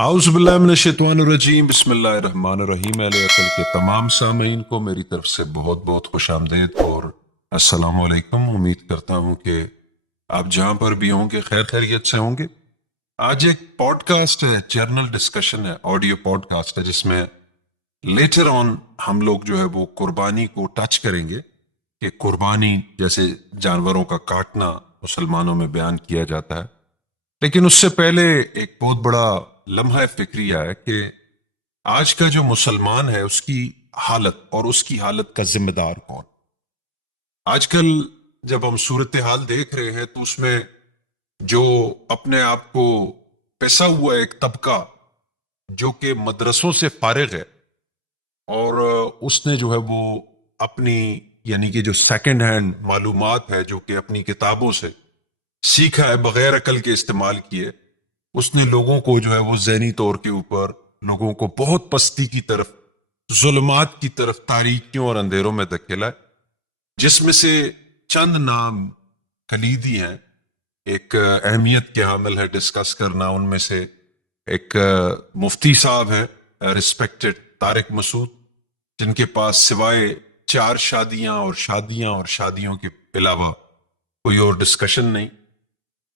اعوذ باللہ من الشیطان الرجیم بسم اللہ الرحمن الرحیم۔ اہل عقل کے تمام سامعین کو میری طرف سے بہت بہت خوش آمدید اور السلام علیکم۔ امید کرتا ہوں کہ آپ جہاں پر بھی ہوں گے خیر خیریت سے ہوں گے۔ آج ایک پوڈ کاسٹ ہے، جرنل ڈسکشن ہے، آڈیو پوڈ کاسٹ ہے، جس میں لیٹر آن ہم لوگ جو ہے وہ قربانی کو ٹچ کریں گے کہ قربانی جیسے جانوروں کا کاٹنا مسلمانوں میں بیان کیا جاتا ہے، لیکن اس سے پہلے ایک بہت بڑا لمحہ فکریہ ہے کہ آج کا جو مسلمان ہے اس کی حالت اور اس کی حالت کا ذمہ دار کون۔ آج کل جب ہم صورتحال دیکھ رہے ہیں تو اس میں جو اپنے آپ کو پسا ہوا ایک طبقہ جو کہ مدرسوں سے فارغ ہے اور اس نے جو ہے وہ اپنی یعنی کہ جو سیکنڈ ہینڈ معلومات ہے جو کہ اپنی کتابوں سے سیکھا ہے بغیر عقل کے استعمال کیے، اس نے لوگوں کو جو ہے وہ ذہنی طور کے اوپر لوگوں کو بہت پستی کی طرف، ظلمات کی طرف، تاریکیوں اور اندھیروں میں دھکیلا ہے، جس میں سے چند نام کلیدی ہیں، ایک اہمیت کے حامل ہے ڈسکس کرنا۔ ان میں سے ایک مفتی صاحب ہے ریسپیکٹڈ طارق مسعود، جن کے پاس سوائے 4 شادیاں اور شادیاں اور شادیوں کے علاوہ کوئی اور ڈسکشن نہیں۔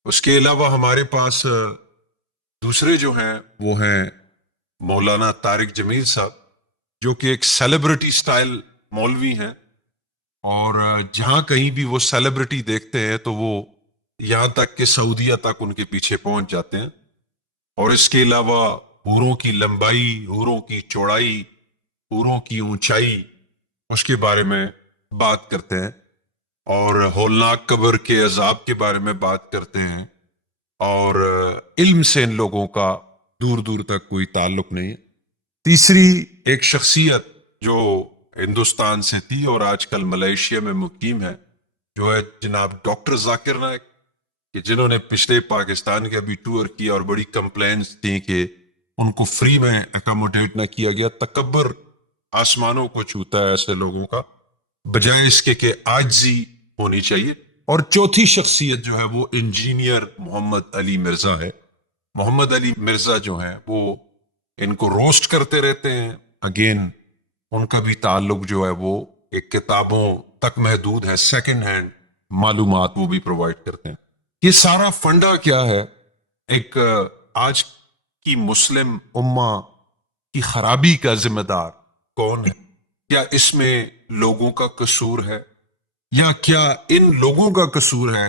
اس کے علاوہ ہمارے پاس دوسرے جو ہیں وہ ہیں مولانا طارق جمیل صاحب، جو کہ ایک سیلیبریٹی سٹائل مولوی ہیں، اور جہاں کہیں بھی وہ سیلیبریٹی دیکھتے ہیں تو وہ یہاں تک کہ سعودیہ تک ان کے پیچھے پہنچ جاتے ہیں، اور اس کے علاوہ حوروں کی لمبائی، حوروں کی چوڑائی، حوروں کی اونچائی، اس کے بارے میں بات کرتے ہیں، اور ہولناک قبر کے عذاب کے بارے میں بات کرتے ہیں، اور علم سے ان لوگوں کا دور دور تک کوئی تعلق نہیں ہے۔ تیسری ایک شخصیت جو ہندوستان سے تھی اور آج کل ملیشیا میں مقیم ہے، جو ہے جناب ڈاکٹر ذاکر نائک، کہ جنہوں نے پچھلے پاکستان کا بھی ٹور کیا اور بڑی کمپلینس تھیں کہ ان کو فری میں اکاموڈیٹ نہ کیا گیا۔ تکبر آسمانوں کو چھوتا ہے ایسے لوگوں کا، بجائے اس کے کہ عاجزی ہونی چاہیے۔ اور چوتھی شخصیت جو ہے وہ انجینئر محمد علی مرزا ہے۔ محمد علی مرزا جو ہیں وہ ان کو روسٹ کرتے رہتے ہیں، اگین ان کا بھی تعلق جو ہے وہ ایک کتابوں تک محدود ہے، سیکنڈ ہینڈ معلومات وہ بھی پرووائڈ کرتے ہیں۔ یہ سارا فنڈا کیا ہے؟ ایک آج کی مسلم امہ کی خرابی کا ذمہ دار کون ہے؟ کیا اس میں لوگوں کا قصور ہے، یا کیا ان لوگوں کا قصور ہے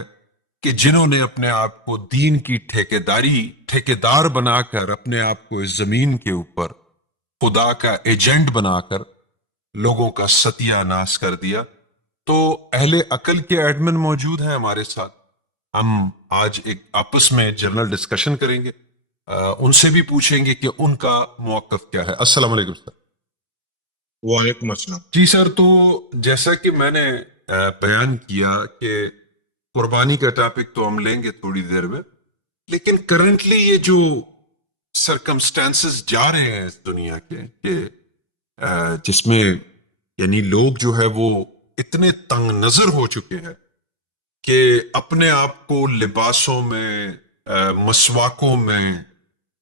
کہ جنہوں نے اپنے آپ کو دین کی ٹھیکیدار بنا کر اپنے آپ کو اس زمین کے اوپر خدا کا ایجنٹ بنا کر لوگوں کا ستیہ ناش کر دیا؟ تو اہل عقل کے ایڈمن موجود ہیں ہمارے ساتھ، ہم آج ایک آپس میں جرنل ڈسکشن کریں گے، ان سے بھی پوچھیں گے کہ ان کا موقف کیا ہے۔ السلام علیکم سر۔ وعلیکم السلام۔ جی سر، تو جیسا کہ میں نے بیان کیا کہ قربانی کا ٹاپک تو ہم لیں گے تھوڑی دیر میں، لیکن کرنٹلی یہ جو سرکمسٹانسز جا رہے ہیں اس دنیا کے کہ جس میں یعنی لوگ جو ہے وہ اتنے تنگ نظر ہو چکے ہیں کہ اپنے آپ کو لباسوں میں، مسواکوں میں،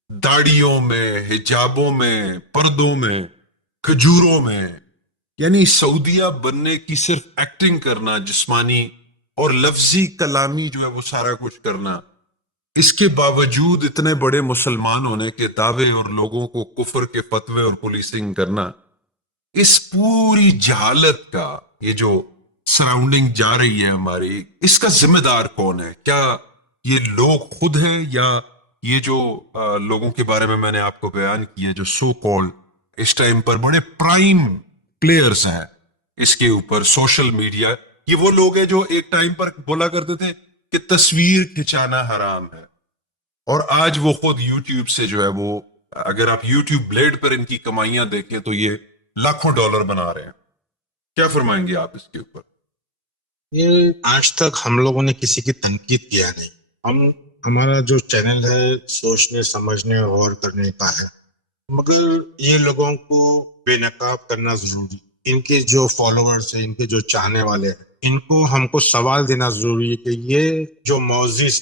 داڑیوں میں، حجابوں میں، پردوں میں، کھجوروں میں، یعنی سعودیہ بننے کی صرف ایکٹنگ کرنا، جسمانی اور لفظی کلامی جو ہے وہ سارا کچھ کرنا، اس کے باوجود اتنے بڑے مسلمان ہونے کے دعوے اور لوگوں کو کفر کے فتوے اور پولیسنگ کرنا، اس پوری جہالت کا یہ جو سراؤنڈنگ جا رہی ہے ہماری، اس کا ذمہ دار کون ہے؟ کیا یہ لوگ خود ہیں، یا یہ جو لوگوں کے بارے میں نے آپ کو بیان کیا جو سو کال اس ٹائم پر بڑے پرائم پلیئرز ہیں اس کے اوپر سوشل میڈیا، یہ وہ لوگ ہیں جو ایک ٹائم پر بولا کرتے تھے کہ تصویر کھچانا حرام ہے، اور آج وہ خود یوٹیوب سے جو ہے وہ، اگر آپ یوٹیوب بلیڈ پر ان کی کمائیاں دیکھیں تو یہ لاکھوں ڈالر بنا رہے ہیں۔ کیا فرمائیں گے آپ اس کے اوپر؟ یہ آج تک ہم لوگوں نے کسی کی تنقید کیا نہیں، ہمارا جو چینل ہے سوچنے سمجھنے اور غور کرنے کا ہے، مگر یہ لوگوں کو بے نقاب کرنا ضروری، ان کے جو فالوورز ہیں، ان کے جو چاہنے والے ہیں، ان کو ہم کو سوال دینا ضروری ہے کہ یہ جو معزز،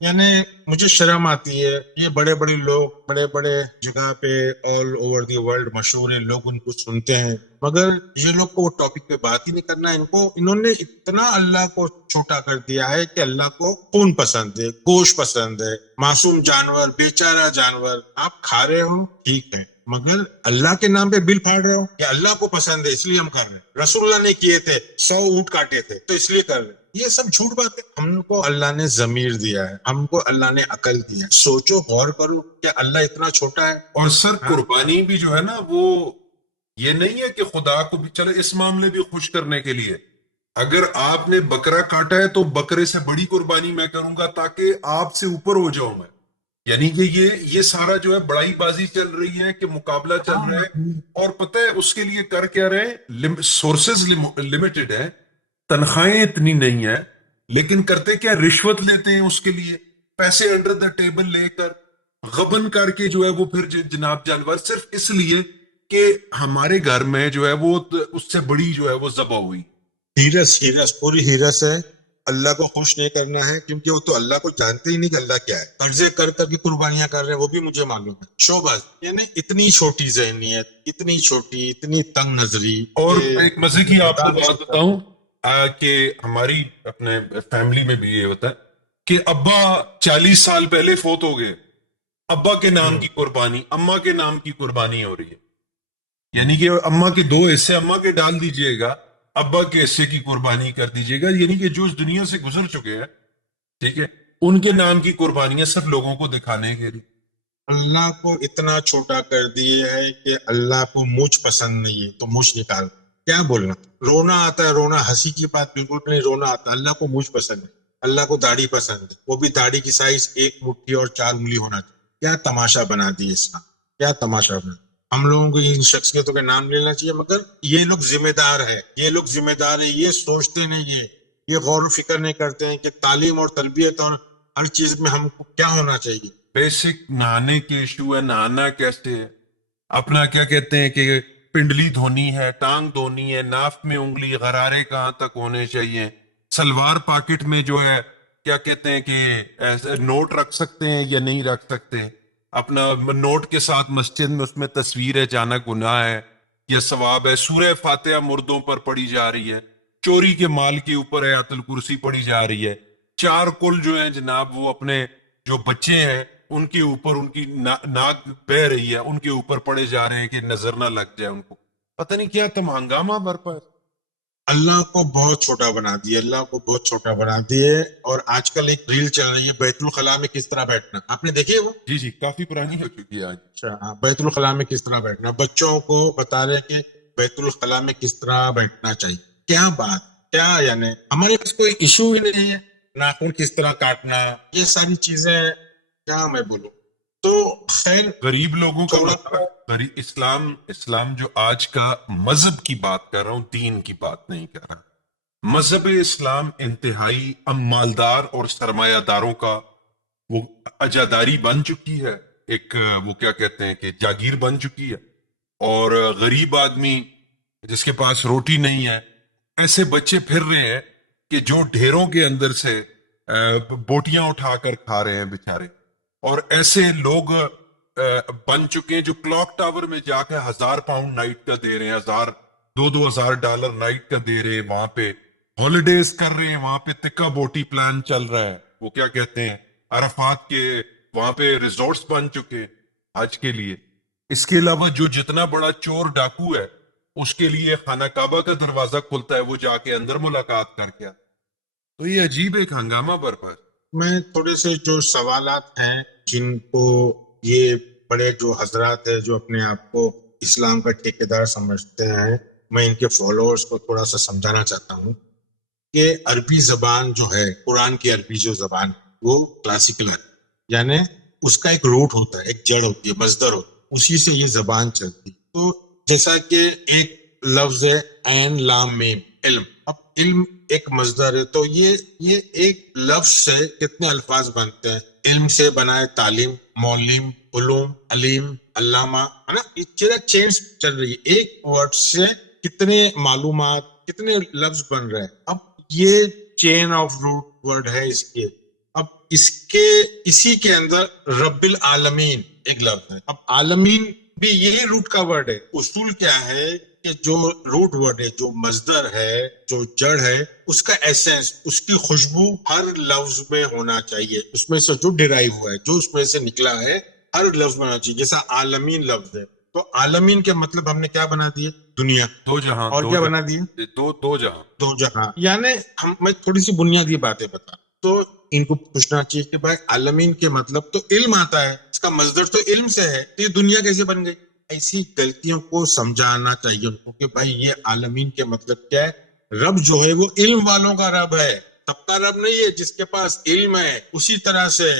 یعنی مجھے شرم آتی ہے. یہ بڑے بڑے لوگ بڑے بڑے جگہ پہ آل اوور دی ورلڈ مشہور ہیں, لوگ ان کو سنتے ہیں, مگر یہ لوگ کو وہ ٹاپک پہ بات ہی نہیں کرنا. انہوں نے اتنا اللہ کو چھوٹا کر دیا ہے کہ اللہ کو خون پسند ہے, گوشت پسند ہے, معصوم جانور, بیچارہ جانور آپ کھا رہے ہو ٹھیک ہے, مگر اللہ کے نام پہ بل پھاڑ رہے ہو کہ اللہ کو پسند ہے اس لیے ہم کر رہے ہیں. رسول اللہ نے کیے تھے, 100 اونٹ کاٹے تھے تو اس لیے کر رہے ہیں. یہ سب جھوٹ بات ہے. ہم کو اللہ نے ضمیر دیا ہے, ہم کو اللہ نے عقل دی ہے. سوچو, غور کرو کہ اللہ اتنا چھوٹا ہے. اور سر قربانی بھی جو ہے نا وہ یہ نہیں ہے کہ خدا کو بھی چلے اس معاملے بھی خوش کرنے کے لیے. اگر آپ نے بکرا کاٹا ہے تو بکرے سے بڑی قربانی میں کروں گا تاکہ آپ سے اوپر ہو جاؤں میں. یعنی کہ یہ سارا جو ہے بڑائی بازی چل رہی ہے کہ مقابلہ چل رہا ہے. اور پتہ ہے اس کے لیے کر کیا رہے, سورسز لمیٹڈ ہے, تنخواہیں اتنی نہیں ہے, لیکن کرتے کیا رشوت لیتے ہیں اس کے لیے, پیسے انڈر دا ٹیبل لے کر غبن کر کے جو ہے وہ پھر جناب جانور صرف اس لیے کہ ہمارے گھر میں جو ہے وہ اس سے بڑی جو ہے وہ ذبح ہوئی. ہیرس پوری ہیرس ہے. اللہ کو خوش نہیں کرنا ہے کیونکہ وہ تو اللہ کو جانتے ہی نہیں کہ اللہ کیا ہے. قرضے کر کر کے قربانیاں کر رہے ہیں وہ بھی مجھے معلوم ہے. شوباز یعنی اتنی چھوٹی ذہنیت, اتنی چھوٹی, اتنی تنگ نظری. اور ایک مزے کی آپ کو بات بتاؤں کہ ہماری اپنے فیملی میں بھی یہ ہوتا ہے کہ ابا 40 سال پہلے فوت ہو گئے, ابا کے نام کی قربانی اماں کے نام کی قربانی ہو رہی ہے. یعنی کہ اماں کے 2 حصے اماں کے ڈال دیجئے گا, ابا کے حصے کی قربانی کر دیجئے گا. یعنی کہ جو اس دنیا سے گزر چکے ہیں, ٹھیک ہے, ان کے نام کی قربانیاں صرف لوگوں کو دکھانے کے لیے. اللہ کو اتنا چھوٹا کر دیے ہے کہ اللہ کو مجھ پسند نہیں ہے تو مجھ نکال. کیا بولنا, رونا آتا ہے, رونا ہنسی کی بات بالکل نہیں, رونا آتا ہے. اللہ کو مجھ پسند ہے, اللہ کو داڑھی پسند ہے, وہ بھی داڑھی کی سائز 1 مٹھی اور 4 انگلی ہونا چاہیے. کیا تماشا بنا دی اس کا, کیا تماشا بنا. ہم لوگوں کو ان شخصیتوں کے نام لینا چاہیے, مگر یہ لوگ ذمہ دار ہے, یہ لوگ ذمہ دار ہے, یہ سوچتے نہیں ہے, یہ غور و فکر نہیں کرتے ہیں کہ تعلیم اور تربیت اور ہر چیز میں ہم کو کیا ہونا چاہیے. بیسک نہانے کے ایشو ہے, نہانا کیسے ہے, اپنا کیا کہتے ہیں کہ پنڈلی دھونی ہے, ٹانگ دھونی ہے, ناف میں انگلی, غرارے کہاں تک ہونے چاہیے, سلوار پاکٹ میں جو ہے کیا کہتے ہیں کہ ایسے نوٹ رکھ سکتے ہیں یا نہیں رکھ سکتے, اپنا نوٹ کے ساتھ مسجد میں اس میں تصویر ہے, جانا گناہ ہے یا ثواب ہے. سورہ فاتحہ مردوں پر پڑھی جا رہی ہے, چوری کے مال کے اوپر آیت الکرسی پڑھی جا رہی ہے, 4 کل جو ہیں جناب وہ اپنے جو بچے ہیں ان کے اوپر ان کی ناک بہ رہی ہے, ان کے اوپر پڑے جا رہے ہیں کہ نظر نہ لگ جائے ان کو. پتہ نہیں کیا تم ہنگامہ برپا ہے. اللہ کو بہت چھوٹا بنا دیے, اللہ کو بہت چھوٹا بنا دیے. اور آج کل ایک ریل چل رہی ہے بیت الخلاء میں کس طرح بیٹھنا, آپ نے دیکھی ہے وہ؟ جی کافی پرانی ہو چکی ہے آج. اچھا, بیت الخلاء میں کس طرح بیٹھنا, بچوں کو بتا رہے کہ بیت الخلاء میں کس طرح بیٹھنا چاہیے. کیا بات, کیا یعنی ہمارے پاس کوئی ایشو ہی نہیں ہے. ناخن کس طرح کاٹنا, یہ ساری چیزیں کیا میں بولوں. تو خیر غریب لوگوں کا غریب اسلام جو آج کا مذہب کی بات کر رہا ہوں, دین کی بات نہیں کر رہا. مذہب اسلام انتہائی مالدار اور سرمایہ داروں کا وہ اجاداری بن چکی ہے, ایک وہ کیا کہتے ہیں کہ جاگیر بن چکی ہے. اور غریب آدمی جس کے پاس روٹی نہیں ہے, ایسے بچے پھر رہے ہیں کہ جو ڈھیروں کے اندر سے بوٹیاں اٹھا کر کھا رہے ہیں بیچارے. اور ایسے لوگ بن چکے ہیں جو کلاک ٹاور میں جا کے 1000 پاؤنڈ نائٹ کا دے رہے ہیں, $2,000 نائٹ کا دے رہے ہیں, وہاں پہ ہالیڈیز کر رہے ہیں, وہاں پہ تکا بوٹی پلان چل رہا ہے, وہ کیا کہتے ہیں عرفات کے وہاں پہ ریزورٹس بن چکے حج کے لیے. اس کے علاوہ جو جتنا بڑا چور ڈاکو ہے اس کے لیے خانہ کعبہ کا دروازہ کھلتا ہے, وہ جا کے اندر ملاقات کر کے. تو یہ عجیب ایک ہنگامہ برپا. میں تھوڑے سے جو سوالات ہیں جن کو یہ بڑے جو حضرات ہیں جو اپنے آپ کو اسلام کا ٹھیکیدار سمجھتے ہیں, میں ان کے فالوورز کو تھوڑا سا سمجھانا چاہتا ہوں کہ عربی زبان جو ہے, قرآن کی عربی جو زبان وہ کلاسیکل ہے, یعنی اس کا ایک روٹ ہوتا ہے, ایک جڑ ہوتی ہے, مصدر ہوتا ہے, اسی سے یہ زبان چلتی. تو جیسا کہ ایک لفظ ہے عین لام میم علم, اب علم ایک مصدر ہے, تو یہ ایک لفظ سے کتنے الفاظ بنتے ہیں. علم سے بنائے تعلیم, معلم, علوم, علیم, علامہ, ہے نا, یہ چینج چل رہی ہے. ایک ورڈ سے کتنے معلومات, کتنے لفظ بن رہے ہیں. اب یہ چین آف روٹ ورڈ ہے اس کے, اسی کے اندر رب العالمین ایک لفظ ہے. اب عالمین بھی یہی روٹ کا ورڈ ہے. اصول کیا ہے کہ جو روٹ ورڈ ہے، جو مصدر ہے، جو جڑ ہے، اس کا ایسنس، اس کی خوشبو ہر لفظ میں ہونا چاہیے. اس میں سے جو ڈیرائیو ہوا ہے، جو اس میں سے نکلا ہے، ہر لفظ میں ہونا چاہیے. جیسا عالمین لفظ ہے تو عالمین کے مطلب ہم نے کیا بنا دیے؟ دنیا. دو جہاں، اور کیا بنا دیے؟ دو جہاں. دو جہاں. یعنی میں تھوڑی سی بنیادی باتیں بتا تو ان کو پوچھنا چاہیے کہ بھائی عالمین کے مطلب تو علم آتا ہے، اس کا مصدر تو علم سے ہے، تو یہ دنیا کیسے بن گئی؟ ایسی غلطیوں کو سمجھانا چاہیے ان کو کہ بھائی یہ عالمین کے مطلب کیا ہے. رب جو ہے وہ علم والوں کا رب ہے، سب کا رب نہیں ہے. جس کے پاس علم ہے اسی طرح سے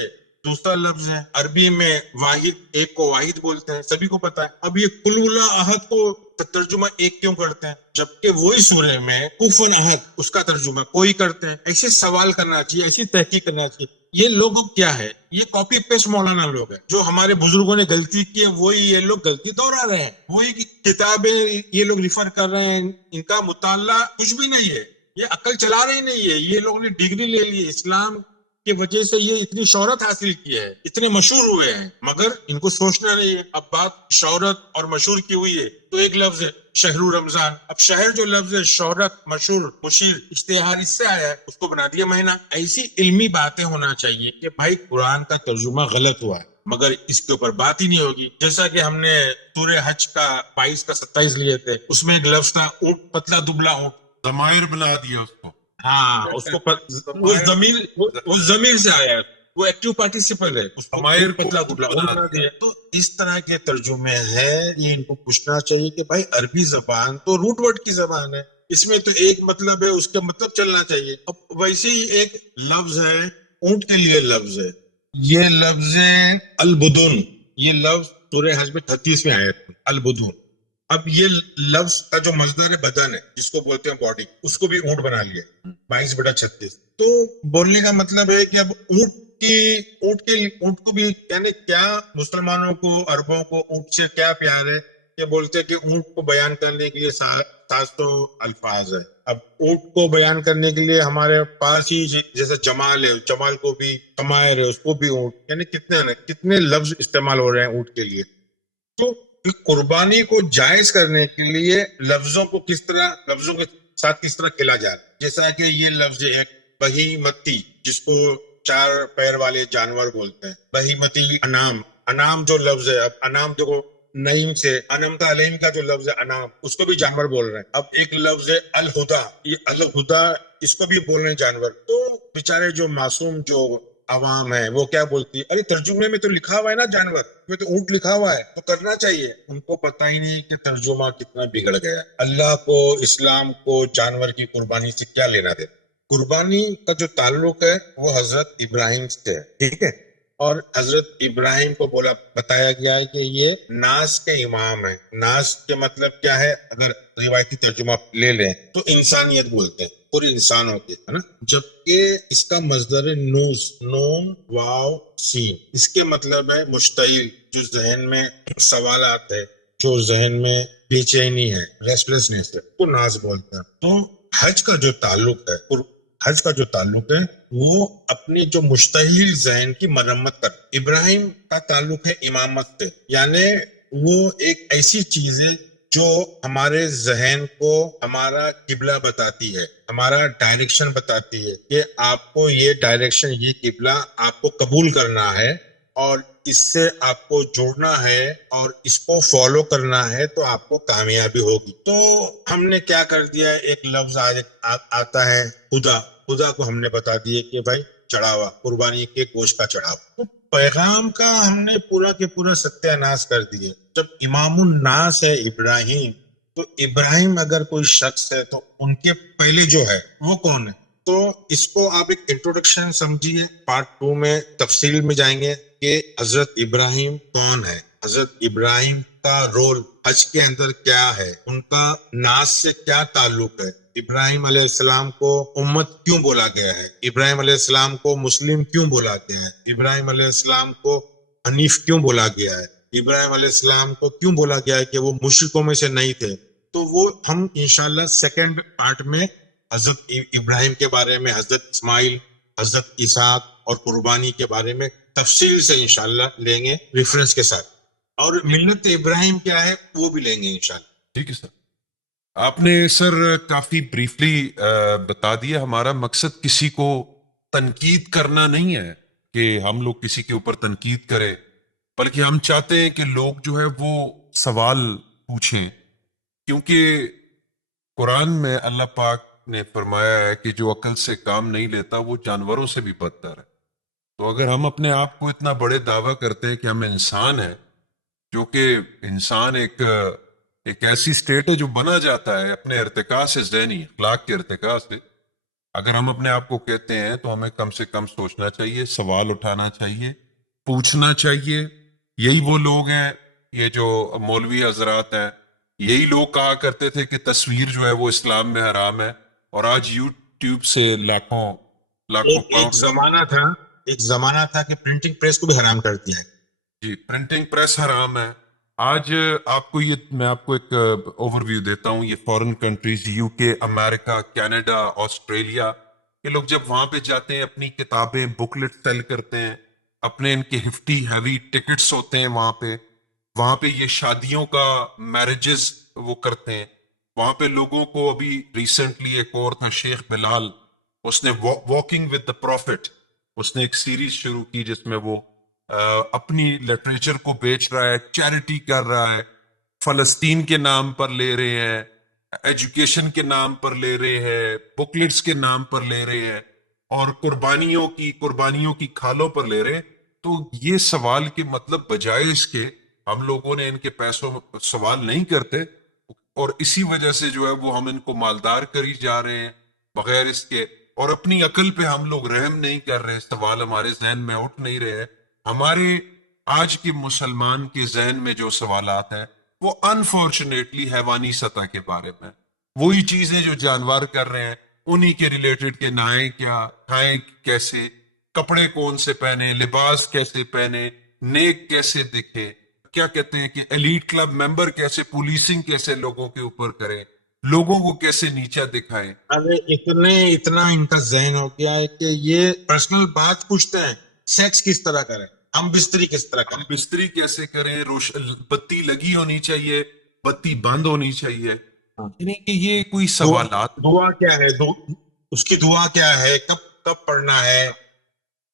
دوسرا لفظ ہے عربی میں واحد، ایک کو واحد بولتے ہیں، سبھی کو پتا ہے. اب یہ قل هو اللہ احد کو ترجمہ ایک کیوں کرتے ہیں جبکہ وہی سورہ میں کفن احد اس کا ترجمہ کوئی کرتے ہیں؟ ایسے سوال کرنا چاہیے، ایسی تحقیق کرنا چاہیے. یہ لوگ کیا ہے؟ یہ کاپی پیسٹ مولانا لوگ ہیں. جو ہمارے بزرگوں نے غلطی کی ہے وہی یہ لوگ غلطی دہرا رہے ہیں. وہی کتابیں یہ لوگ ریفر کر رہے ہیں، ان کا مطالعہ کچھ بھی نہیں ہے. یہ عقل چلا رہے نہیں ہے. یہ لوگوں نے ڈگری لے لی ہے، اسلام کی وجہ سے یہ اتنی شہرت حاصل کی ہے، اتنے مشہور ہوئے ہیں، مگر ان کو سوچنا نہیں ہے. اب بات شہرت اور مشہور کی ہوئی ہے تو ایک لفظ ہے شہر رمضان. اب شہر جو لفظ ہے، شہرت، مشہور، مشیر، اشتہار، اس سے آیا ہے، اس کو بنا دیا مہینہ. ایسی علمی باتیں ہونا چاہیے کہ بھائی قرآن کا ترجمہ غلط ہوا ہے مگر اس کے اوپر بات ہی نہیں ہوگی. جیسا کہ ہم نے سورہ حج کا 22 کا 27 لیے تھے، اس میں ایک لفظ تھا اونٹ، پتلا دبلا اونٹ. ضمائر بنا دیا اس کو. ہاں اس کو وہ ضمیر سے آیا ہے، وہ ایکٹیو پارٹیسپل ہے. اس کو ضمائر کو پتلا دبلا اونٹ بنا دیا. تو اس طرح کے ترجمے ہیں، یہ ان کو پوچھنا چاہیے کہ بھائی عربی زبان تو روٹ ورڈ کی زبان ہے، اس میں تو ایک مطلب ہے، اس کا مطلب چلنا چاہیے. اب ویسے ہی ایک لفظ ہے اونٹ کے لیے لفظ ہے، یہ لفظ ہے البدن. یہ لفظ سورہ حج میں 38 میں آیا ہے البدن. اب یہ لفظ کا جو مصدر ہے بدن ہے، جس کو بولتے ہیں باڈی، اس کو بھی اونٹ بنا لیا 22/36. تو بولنے کا مطلب ہے کہ اب اونٹ کو بھی یعنی کیا مسلمانوں کو، عربوں کو اونٹ سے کیا پیار ہے کہ بولتے ہیں کہ اونٹ کو بیان کرنے کے لیے 700 الفاظ ہے. اب اونٹ کو بیان کرنے کے لیے ہمارے پاس ہی جیسے جمال ہے، جمال کو بھی کمائر ہے، اس کو بھی اونٹ، یعنی کتنے لفظ استعمال ہو رہے ہیں اونٹ کے لیے. تو قربانی کو جائز کرنے کے لیے لفظوں کے ساتھ کس طرح کھیلا جائے. جیسا کہ یہ لفظ ہے بہیمتی، جس کو 4 پیر والے جانور بولتے ہیں. بہیمتی انام جو لفظ ہے، اب انام دیکھو نعیم سے انمتا علیم کا جو لفظ ہے انام، اس کو بھی جانور بول رہے ہیں. اب ایک لفظ ہے الہدا، یہ الہدا اس کو بھی بول رہے ہیں جانور. تو بیچارے جو معصوم جو عوام ہے وہ کیا بولتی ہے، ارے ترجمے میں تو لکھا ہوا ہے نا جانور، میں تو اونٹ لکھا ہوا ہے تو کرنا چاہیے. ان کو پتہ ہی نہیں کہ ترجمہ کتنا بگڑ گیا. اللہ کو، اسلام کو جانور کی قربانی سے کیا لینا دے. قربانی کا جو تعلق ہے وہ حضرت ابراہیم سے ہے، ٹھیک ہے. اور حضرت ابراہیم کو بتایا گیا ہے کہ یہ ناس کے امام ہیں. ناس کے مطلب کیا ہے؟ اگر روایتی ترجمہ لے لیں تو انسانیت بولتے ہیں، پورے انسان ہوتے ہیں نا. جبکہ اس کا مصدر ہے نوس، نون واو سین. اس کے مطلب ہے مشتعل، جو ذہن میں سوالات ہے، جو ذہن میں بے چینی ہے، ریسٹلیسنس ہے، کو ناز بولتے ہیں. تو حج کا جو تعلق ہے وہ اپنی جو مشتعل ذہن کی مرمت کر. ابراہیم کا تعلق ہے امامت سے، یعنی وہ ایک ایسی چیز ہے جو ہمارے ذہن کو ہمارا قبلہ بتاتی ہے، ہمارا ڈائریکشن بتاتی ہے کہ آپ کو یہ ڈائریکشن، یہ قبلہ آپ کو قبول کرنا ہے اور اس سے آپ کو جوڑنا ہے اور اس کو فالو کرنا ہے تو آپ کو کامیابی ہوگی. تو ہم نے کیا کر دیا ہے، ایک لفظ آتا ہے خدا کو ہم نے بتا دیے کہ بھائی چڑھاوا، قربانی کے گوشت کا چڑھاوا. تو پیغام کا ہم نے پورا کے پورا ستیہ ناش کر دیے. جب امام الناس ہے ابراہیم، تو ابراہیم اگر کوئی شخص ہے تو ان کے پہلے جو ہے وہ کون ہے؟ تو اس کو آپ ایک انٹروڈکشن سمجھیے. پارٹ 2 میں تفصیل میں جائیں گے کہ حضرت ابراہیم کون ہے، حضرت ابراہیم کا رول حج کے اندر کیا ہے، ان کا ناس سے کیا تعلق ہے، ابراہیم علیہ السلام کو امت کیوں بولا گیا ہے، ابراہیم علیہ السلام کو مسلم کیوں بولا گیا ہے، ابراہیم علیہ السلام کو حنیف کیوں بولا گیا ہے، ابراہیم علیہ السلام کو کیوں بولا گیا ہے کہ وہ مشرکوں میں سے نہیں تھے. تو وہ ہم انشاءاللہ سیکنڈ پارٹ میں حضرت ابراہیم کے بارے میں، حضرت اسماعیل، حضرت اسحاق اور قربانی کے بارے میں تفصیل سے انشاءاللہ لیں گے ریفرنس کے ساتھ، اور ملت ابراہیم کیا ہے وہ بھی لیں گے انشاءاللہ. ٹھیک ہے سر. آپ نے سر کافی بریفلی بتا دیا. ہمارا مقصد کسی کو تنقید کرنا نہیں ہے کہ ہم لوگ کسی کے اوپر تنقید کریں، بلکہ ہم چاہتے ہیں کہ لوگ جو ہے وہ سوال پوچھیں، کیونکہ قرآن میں اللہ پاک نے فرمایا ہے کہ جو عقل سے کام نہیں لیتا وہ جانوروں سے بھی بدتر ہے. تو اگر ہم اپنے آپ کو اتنا بڑے دعویٰ کرتے ہیں کہ ہم انسان ہیں، جو کہ انسان ایک ایسی سٹیٹ ہے جو بنا جاتا ہے اپنے ارتقاء سے، ذہنی اخلاق کے ارتقاء سے. اگر ہم اپنے آپ کو کہتے ہیں تو ہمیں کم سے کم سوچنا چاہیے، سوال اٹھانا چاہیے، پوچھنا چاہیے. یہی وہ لوگ ہیں، یہ جو مولوی حضرات ہیں، یہی لوگ کہا کرتے تھے کہ تصویر جو ہے وہ اسلام میں حرام ہے، اور آج یوٹیوب سے لاکھوں ایک زمانہ تھا کہ پرنٹنگ پریس کو بھی حرام کر دیا ہے. جی پرنٹنگ پریس حرام ہے. آج آپ کو میں آپ کو ایک اوور ویو دیتا ہوں. یہ فورن کنٹریز، یو کے، امریکہ، کینیڈا، آسٹریلیا، یہ لوگ جب وہاں پہ جاتے ہیں اپنی کتابیں، بکلیٹ سیل کرتے ہیں، اپنے ان کے ہیوی ٹکٹس ہوتے ہیں وہاں پہ یہ شادیوں کا میرجز وہ کرتے ہیں. وہاں پہ لوگوں کو، ابھی ریسنٹلی ایک اور تھا شیخ بلال، اس نے واکنگ ود دا پروفٹ، اس نے ایک سیریز شروع کی جس میں وہ اپنی لٹریچر کو بیچ رہا ہے، چیریٹی کر رہا ہے، فلسطین کے نام پر لے رہے ہیں، ایجوکیشن کے نام پر لے رہے ہیں، بکلیٹس کے نام پر لے رہے ہیں، اور قربانیوں کی کھالوں پر لے رہے ہیں. تو یہ سوال کے مطلب بجائے اس کے ہم لوگوں نے ان کے پیسوں سوال نہیں کرتے، اور اسی وجہ سے جو ہے وہ ہم ان کو مالدار کری جا رہے ہیں بغیر اس کے، اور اپنی عقل پہ ہم لوگ رحم نہیں کر رہے. سوال ہمارے ذہن میں اٹھ نہیں رہے ہیں. ہمارے آج کے مسلمان کے ذہن میں جو سوالات ہیں وہ انفارچونیٹلی حیوانی سطح کے بارے میں، وہی چیزیں جو جانور کر رہے ہیں انہی کے ریلیٹڈ، کہ نہائیں کیا، کھائیں کیسے، کپڑے کون سے پہنے، لباس کیسے پہنے، نیک کیسے دکھے، کیا کہتے ہیں کہ ایلیٹ کلب ممبر کیسے، پولیسنگ کیسے لوگوں کے اوپر کریں، لوگوں کو کیسے نیچا دکھائیں. ارے اتنا ان کا ذہن ہو گیا ہے کہ یہ پرسنل بات پوچھتے ہیں، سیکس کس طرح کریں، ہم بستری کس طرح ہم کریں. بستری کیسے کریں، بتی لگی ہونی چاہیے، بتی بند ہونی چاہیے. یعنی کہ یہ کوئی سوالات. دعا کیا ہے، اس کی دعا کیا ہے، کب پڑھنا ہے،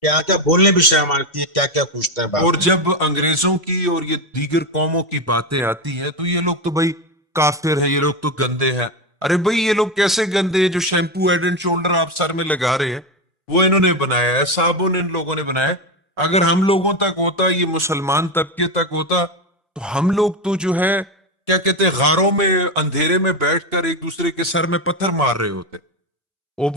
کیا کیا بولنے بھی شرم آتی ہے، کیا کیا پوچھتا ہے اور باپ. جب انگریزوں کی اور یہ دیگر قوموں کی باتیں آتی ہیں تو یہ لوگ تو بھائی کافر ہیں، یہ لوگ تو گندے ہیں. ارے بھائی یہ لوگ کیسے گندے ہیں؟ جو شیمپو ہیڈ اینڈ شولڈر آپ سر میں لگا رہے ہیں وہ انہوں نے بنایا ہے، صابن ان لوگوں نے بنایا ہے. اگر ہم لوگوں تک ہوتا، یہ مسلمان طبقے تک ہوتا، تو ہم لوگ تو جو ہے کیا کہتے ہیں، غاروں میں اندھیرے میں بیٹھ کر ایک دوسرے کے سر میں پتھر مار رہے ہوتے. اور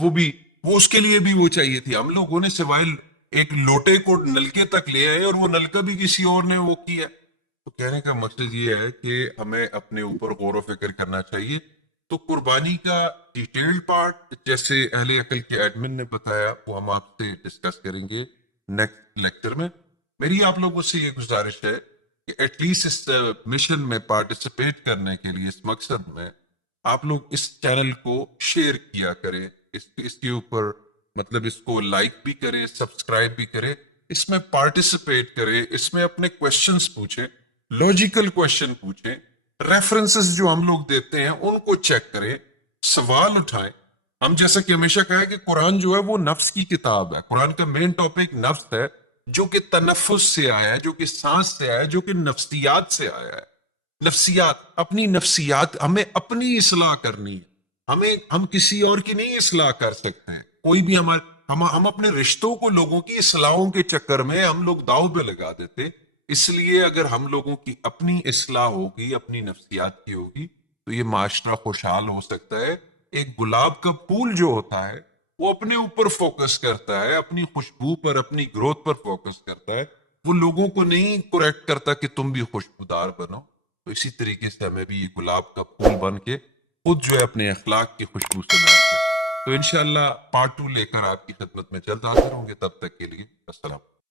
وہ اس کے لیے بھی وہ چاہیے تھی. ہم لوگوں نے سوائے ایک لوٹے کو نلکے تک لے آئے، اور وہ نلکا بھی کسی اور نے وہ کیا. تو کہنے کا مقصد یہ ہے کہ ہمیں اپنے اوپر غور و فکر کرنا چاہیے. تو قربانی کا ڈیٹیل پارٹ جیسے اہل عقل کے ایڈمن نے بتایا وہ ہم آپ سے ڈسکس کریں گے نیکسٹ لیکچر میں. میری آپ لوگوں سے یہ گزارش ہے کہ ایٹ لیسٹ اس مشن میں پارٹیسپیٹ کرنے کے لیے، اس مقصد میں آپ لوگ اس چینل کو شیئر کیا کریں، اس کے اوپر مطلب اس کو لائک بھی کرے، سبسکرائب بھی کرے، اس میں پارٹیسپیٹ کرے، اس میں اپنے کوشچنز پوچھیں، لاجیکل کوشچن پوچھیں، ریفرنسز جو ہم لوگ دیتے ہیں ان کو چیک کریں، سوال اٹھائیں. ہم جیسا کہ ہمیشہ کہا ہے کہ قرآن جو ہے وہ نفس کی کتاب ہے. قرآن کا مین ٹاپک نفس ہے، جو کہ تنفس سے آیا ہے، جو کہ سانس سے آیا ہے، جو کہ نفسیات سے آیا ہے. اپنی نفسیات، ہمیں اپنی اصلاح کرنی ہے. ہم کسی اور کی نہیں اصلاح کر سکتے ہیں. کوئی بھی ہم اپنے رشتوں کو لوگوں کی اصلاحوں کے چکر میں ہم لوگ داؤ پہ لگا دیتے. اس لیے اگر ہم لوگوں کی اپنی اصلاح ہوگی، اپنی نفسیات کی ہوگی، تو یہ معاشرہ خوشحال ہو سکتا ہے. ایک گلاب کا پھول جو ہوتا ہے وہ اپنے اوپر فوکس کرتا ہے، اپنی خوشبو پر، اپنی گروتھ پر فوکس کرتا ہے. وہ لوگوں کو نہیں کریکٹ کرتا کہ تم بھی خوشبودار بنو. تو اسی طریقے سے ہمیں بھی یہ گلاب کا پھول بن کے خود جو ہے اپنے اخلاق کی خوشبو سے بیٹھ جائے. تو انشاءاللہ پارٹ 2 لے کر آپ کی خدمت میں جلد حاضر ہوں گے. تب تک کے لیے السلام.